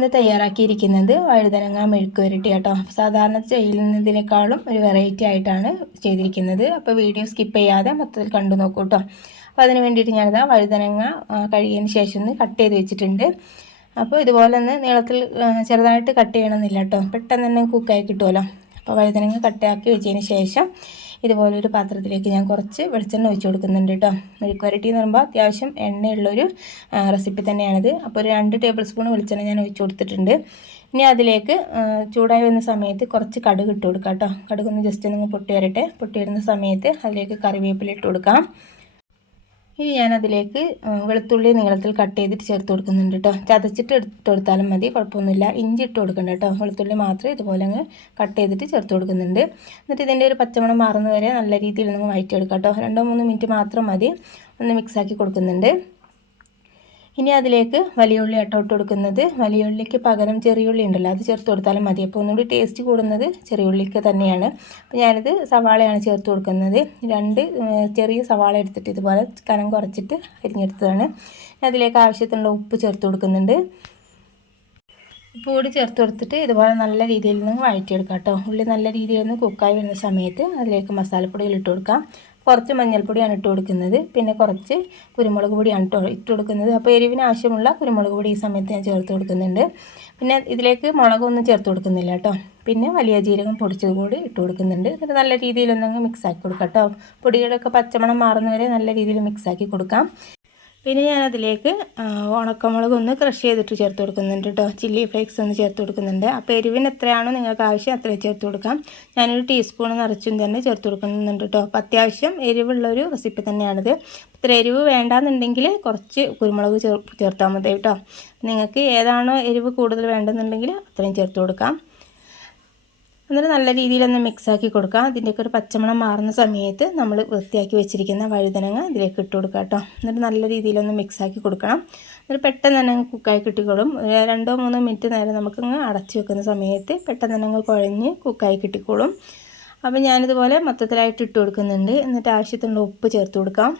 ഞാനിന്ന് തയ്യാറാക്കിയിരിക്കുന്നത് വഴുതനങ്ങ മെഴുക്ക് വരട്ടി കേട്ടോ. സാധാരണ ചെയ്യുന്നതിനേക്കാളും ഒരു വെറൈറ്റി ആയിട്ടാണ് ചെയ്തിരിക്കുന്നത്. അപ്പോൾ വീഡിയോ സ്കിപ്പ് ചെയ്യാതെ മൊത്തത്തിൽ കണ്ടു നോക്കൂ കേട്ടോ. അപ്പോൾ അതിന് വേണ്ടിയിട്ട് ഞാനിതാ വഴുതനങ്ങ കഴുകിയതിന് ശേഷം ഒന്ന് കട്ട് ചെയ്ത് വെച്ചിട്ടുണ്ട്. അപ്പോൾ ഇതുപോലെ ഒന്ന് നീളത്തിൽ ചെറുതായിട്ട് കട്ട് ചെയ്യണമെന്നില്ല കേട്ടോ, പെട്ടെന്ന് തന്നെ കുക്കായി കിട്ടുമല്ലോ. അപ്പോൾ വഴുതനങ്ങ കട്ടാക്കി വെച്ചതിന് ശേഷം ഇതുപോലൊരു പാത്രത്തിലേക്ക് ഞാൻ കുറച്ച് വെളിച്ചെണ്ണ ഒഴിച്ച് കൊടുക്കുന്നുണ്ട് കേട്ടോ. മെഴുക്ക് വരട്ടി എന്ന് പറയുമ്പോൾ അത്യാവശ്യം എണ്ണയുള്ളൊരു റെസിപ്പി തന്നെയാണിത്. അപ്പോൾ ഒരു 2 ടേബിൾ സ്പൂൺ വെളിച്ചെണ്ണ ഞാൻ ഒഴിച്ച് കൊടുത്തിട്ടുണ്ട്. ഇനി അതിലേക്ക് ചൂടായി വരുന്ന സമയത്ത് കുറച്ച് കടുക് ഇട്ട് കൊടുക്കാം കേട്ടോ. കടുകൊന്ന് ജസ്റ്റ് ഒന്ന് പൊട്ടി വരട്ടെ. പൊട്ടി വരുന്ന സമയത്ത് അതിലേക്ക് കറിവേപ്പില ഇട്ട് കൊടുക്കാം. ഇനി ഞാനതിലേക്ക് വെളുത്തുള്ളി നീളത്തിൽ കട്ട് ചെയ്തിട്ട് ചേർത്ത് കൊടുക്കുന്നുണ്ട് കേട്ടോ. ചതച്ചിട്ട് ഇട്ട് കൊടുത്താലും മതി, കുഴപ്പമൊന്നുമില്ല. ഇഞ്ചി ഇട്ട് കൊടുക്കണ്ട കേട്ടോ. വെളുത്തുള്ളി മാത്രം ഇതുപോലെ അങ്ങ് കട്ട് ചെയ്തിട്ട് ചേർത്ത് കൊടുക്കുന്നുണ്ട്. എന്നിട്ട് ഇതിൻ്റെ ഒരു പച്ചമണം മാറുന്നവരെ നല്ല രീതിയിൽ ഒന്ന് വഴറ്റിയെടുക്കാം കേട്ടോ. 2-3 മിനിറ്റ് മാത്രം മതി. ഒന്ന് മിക്സാക്കി കൊടുക്കുന്നുണ്ട്. ഇനി അതിലേക്ക് വലിയ ഉള്ളി ഇട്ട് കൊടുക്കുന്നത്. വലിയ ഉള്ളിക്ക് പകരം ചെറിയ ഉള്ളി ഉണ്ടല്ലോ, അത് ചേർത്ത് കൊടുത്താലും മതി. അപ്പോൾ ഒന്നുകൂടി ടേസ്റ്റ് കൂടുന്നത് ചെറിയ ഉള്ളിക്ക് തന്നെയാണ്. അപ്പോൾ ഞാനിത് സവാളയാണ് ചേർത്ത് കൊടുക്കുന്നത്. 2 ചെറിയ സവാള എടുത്തിട്ട് ഇതുപോലെ കനം കുറച്ചിട്ട് അരിഞ്ഞെടുത്തതാണ്. അതിലേക്ക് ആവശ്യത്തിനുള്ള ഉപ്പ് ചേർത്ത് കൊടുക്കുന്നുണ്ട്. ഉപ്പ് കൂടി ചേർത്ത് കൊടുത്തിട്ട് ഇതുപോലെ നല്ല രീതിയിൽ നിന്ന് വഴറ്റിയെടുക്കാം കേട്ടോ. ഉള്ളി നല്ല രീതിയിൽ നിന്ന് കുക്കായി വരുന്ന സമയത്ത് അതിലേക്ക് മസാലപ്പൊടികൾ ഇട്ട് കൊടുക്കാം. കുറച്ച് മഞ്ഞൾപ്പൊടിയാണ് ഇട്ട് കൊടുക്കുന്നത്, പിന്നെ കുറച്ച് കുരുമുളക് പൊടിയാണ് ഇട്ട് കൊടുക്കുന്നത്. അപ്പോൾ എരിവിന് ആവശ്യമുള്ള കുരുമുളക് പൊടി ഈ സമയത്ത് ഞാൻ ചേർത്ത് കൊടുക്കുന്നുണ്ട്. പിന്നെ ഇതിലേക്ക് മുളകൊന്നും ചേർത്ത് കൊടുക്കുന്നില്ല കേട്ടോ. പിന്നെ വലിയ ജീരകം പൊടിച്ചത് കൂടി ഇട്ട് കൊടുക്കുന്നുണ്ട്. എന്നിട്ട് നല്ല രീതിയിലൊന്നങ്ങ് മിക്സാക്കി കൊടുക്കാം കേട്ടോ. പൊടികളൊക്കെ പച്ചമണം മാറുന്നവരെ നല്ല രീതിയിൽ മിക്സാക്കി കൊടുക്കാം. പിന്നെ ഞാനതിലേക്ക് ഉണക്കമുളക് ഒന്ന് ക്രഷ് ചെയ്തിട്ട് ചേർത്ത് കൊടുക്കുന്നുണ്ട് കേട്ടോ. ചില്ലി ഫ്ലേക്സ് ഒന്ന് ചേർത്ത് കൊടുക്കുന്നുണ്ട്. അപ്പോൾ എരിവിന് എത്രയാണോ നിങ്ങൾക്ക് ആവശ്യം അത്രയും ചേർത്ത് കൊടുക്കാം. ഞാനൊരു ടീസ്പൂൺ നിറച്ചും തന്നെ ചേർത്ത് കൊടുക്കുന്നുണ്ട് കേട്ടോ. അപ്പോൾ അത്യാവശ്യം എരിവുള്ളൊരു റെസിപ്പി തന്നെയാണിത്. ഇത്ര എരിവ് വേണ്ടാന്നുണ്ടെങ്കിൽ കുറച്ച് കുരുമുളക് ചേർത്താൽ മതി കേട്ടോ. നിങ്ങൾക്ക് ഏതാണോ എരിവ് കൂടുതൽ വേണ്ടെന്നുണ്ടെങ്കിൽ അത്രയും ചേർത്ത് കൊടുക്കാം. എന്നിട്ട് നല്ല രീതിയിലൊന്ന് മിക്സാക്കി കൊടുക്കാം. അതിൻ്റെയൊക്കെ ഒരു പച്ചമണം മാറുന്ന സമയത്ത് നമ്മൾ വൃത്തിയാക്കി വെച്ചിരിക്കുന്ന വഴുതനങ്ങ ഇതിലേക്ക് ഇട്ട് കൊടുക്കാം കേട്ടോ. എന്നിട്ട് നല്ല രീതിയിലൊന്ന് മിക്സാക്കി കൊടുക്കണം. എന്നിട്ട് പെട്ടെന്ന് തന്നെ കുക്കായി കിട്ടിക്കോളും. 2-3 മിനിറ്റ് നേരം നമുക്കങ്ങ് അടച്ചു വെക്കുന്ന സമയത്ത് പെട്ടെന്ന് തന്നെ അങ്ങ് കുഴഞ്ഞ് കുക്കായി കിട്ടിക്കോളും. അപ്പോൾ ഞാനിതുപോലെ മൊത്തത്തിലായിട്ട് ഇട്ട് കൊടുക്കുന്നുണ്ട്. എന്നിട്ട് ആവശ്യത്തിനുള്ള ഉപ്പ് ചേർത്ത് കൊടുക്കാം.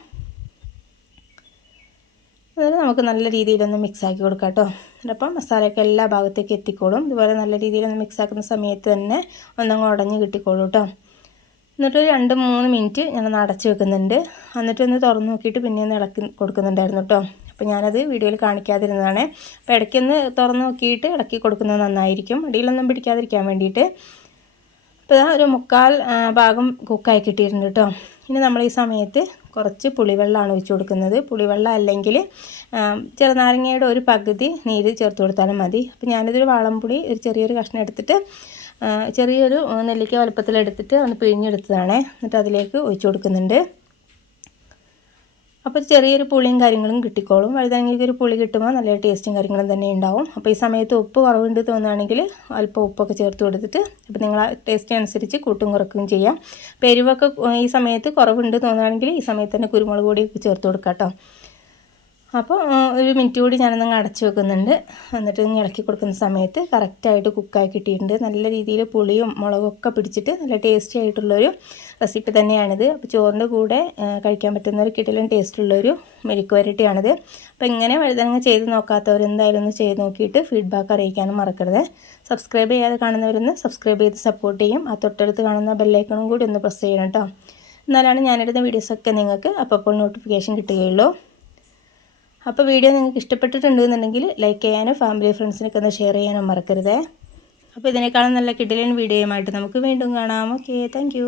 എന്നിട്ട് നമുക്ക് നല്ല രീതിയിലൊന്ന് മിക്സാക്കി കൊടുക്കാം കേട്ടോ. അപ്പം മസാലയൊക്കെ എല്ലാ ഭാഗത്തേക്കും എത്തിക്കോളും. ഇതുപോലെ നല്ല രീതിയിലൊന്ന് മിക്സാക്കുന്ന സമയത്ത് തന്നെ ഒന്നങ്ങ് ഉടഞ്ഞ് കിട്ടിക്കോളൂ കേട്ടോ. എന്നിട്ട് 2-3 മിനിറ്റ് ഞാനൊന്ന് അടച്ച് വെക്കുന്നുണ്ട്. എന്നിട്ടൊന്ന് തുറന്ന് നോക്കിയിട്ട് പിന്നെ ഒന്ന് ഇളക്കി കൊടുക്കുന്നുണ്ടായിരുന്നു കേട്ടോ. അപ്പോൾ ഞാനത് വീഡിയോയിൽ കാണിക്കാതിരുന്നതാണ്. അപ്പോൾ ഇടയ്ക്കൊന്ന് തുറന്ന് നോക്കിയിട്ട് ഇളക്കി കൊടുക്കുന്നത് നന്നായിരിക്കും, അടിയിലൊന്നും പിടിക്കാതിരിക്കാൻ വേണ്ടിയിട്ട്. അപ്പോൾ ഒരു 1/4 ഭാഗം കുക്കായി കിട്ടിയിട്ടുണ്ട് കേട്ടോ. ഇനി നമ്മൾ ഈ സമയത്ത് കുറച്ച് പുളിവെള്ളമാണ് ഒഴിച്ച് കൊടുക്കുന്നത്. പുളിവെള്ളം അല്ലെങ്കിൽ ചെറുനാരങ്ങയുടെ ഒരു പകുതി നീര് ചേർത്ത് കൊടുത്താലും മതി. അപ്പോൾ ഞാനിതൊരു വാളംപുളി ഒരു ചെറിയൊരു കഷ്ണം എടുത്തിട്ട് ചെറിയൊരു നെല്ലിക്ക വലുപ്പത്തിലെടുത്തിട്ട് ഒന്ന് പിഴിഞ്ഞെടുത്തതാണ്. എന്നിട്ട് അതിലേക്ക് ഒഴിച്ച് കൊടുക്കുന്നുണ്ട്. അപ്പോൾ ചെറിയൊരു പുളിയും കാര്യങ്ങളും കിട്ടിക്കോളും. വഴുതനങ്ങയ്ക്ക് ഒരു പുളി കിട്ടുമ്പോൾ നല്ല ടേസ്റ്റും കാര്യങ്ങളും തന്നെ ഉണ്ടാവും. അപ്പോൾ ഈ സമയത്ത് ഉപ്പ് കുറവുണ്ട് തോന്നുകയാണെങ്കിൽ അല്പം ഉപ്പൊക്കെ ചേർത്ത് കൊടുത്തിട്ട് അപ്പോൾ നിങ്ങൾ ടേസ്റ്റ് അനുസരിച്ച് കൂട്ടും കുറക്കുകയും ചെയ്യാം. അപ്പോൾ എരിവൊക്കെ ഈ സമയത്ത് കുറവുണ്ട് തോന്നുകയാണെങ്കിൽ ഈ സമയത്ത് തന്നെ കുരുമുളക് പൊടിയൊക്കെ ചേർത്ത് കൊടുക്കാം കേട്ടോ. അപ്പോൾ ഒരു മിനിറ്റ് കൂടി ഞാനൊന്നങ്ങ് അടച്ച് വെക്കുന്നുണ്ട്. എന്നിട്ട് ഇളക്കി കൊടുക്കുന്ന സമയത്ത് കറക്റ്റായിട്ട് കുക്കായി കിട്ടിയിട്ടുണ്ട്. നല്ല രീതിയിൽ പുളിയും മുളകൊക്കെ പിടിച്ചിട്ട് നല്ല ടേസ്റ്റി ആയിട്ടുള്ളൊരു റെസിപ്പി തന്നെയാണിത്. അപ്പോൾ ചോറിൻ്റെ കൂടെ കഴിക്കാൻ പറ്റുന്ന ഒരു കിടിലൻ ടേസ്റ്റുള്ളൊരു മെഴുക്ക് വരട്ടിയാണിത്. അപ്പോൾ ഇങ്ങനെ വഴുതനങ്ങ ചെയ്ത് നോക്കാത്തവർ എന്തായാലും ഒന്ന് ചെയ്ത് നോക്കിയിട്ട് ഫീഡ്ബാക്ക് അറിയിക്കാനും മറക്കരുത്. സബ്സ്ക്രൈബ് ചെയ്യാതെ കാണുന്നവരൊന്ന് സബ്സ്ക്രൈബ് ചെയ്ത് സപ്പോർട്ട് ചെയ്യും. ആ തൊട്ടടുത്ത് കാണുന്ന ബെല്ലൈക്കണും കൂടി ഒന്ന് പ്രസ് ചെയ്യണം കേട്ടോ. എന്നാലാണ് ഞാനിടുന്ന വീഡിയോസൊക്കെ നിങ്ങൾക്ക് അപ്പോൾ നോട്ടിഫിക്കേഷൻ കിട്ടുകയുള്ളൂ. അപ്പോൾ വീഡിയോ നിങ്ങൾക്ക് ഇഷ്ടപ്പെട്ടിട്ടുണ്ടെന്നുണ്ടെങ്കിൽ ലൈക്ക് ചെയ്യാനും ഫാമിലി ഫ്രണ്ട്സിനൊക്കെ ഒന്ന് ഷെയർ ചെയ്യാനും മറക്കരുത്. അപ്പോൾ ഇതിനേക്കാളും നല്ല കിടിലൻ വീഡിയോയുമായിട്ട് നമുക്ക് വീണ്ടും കാണാം. Okay, thank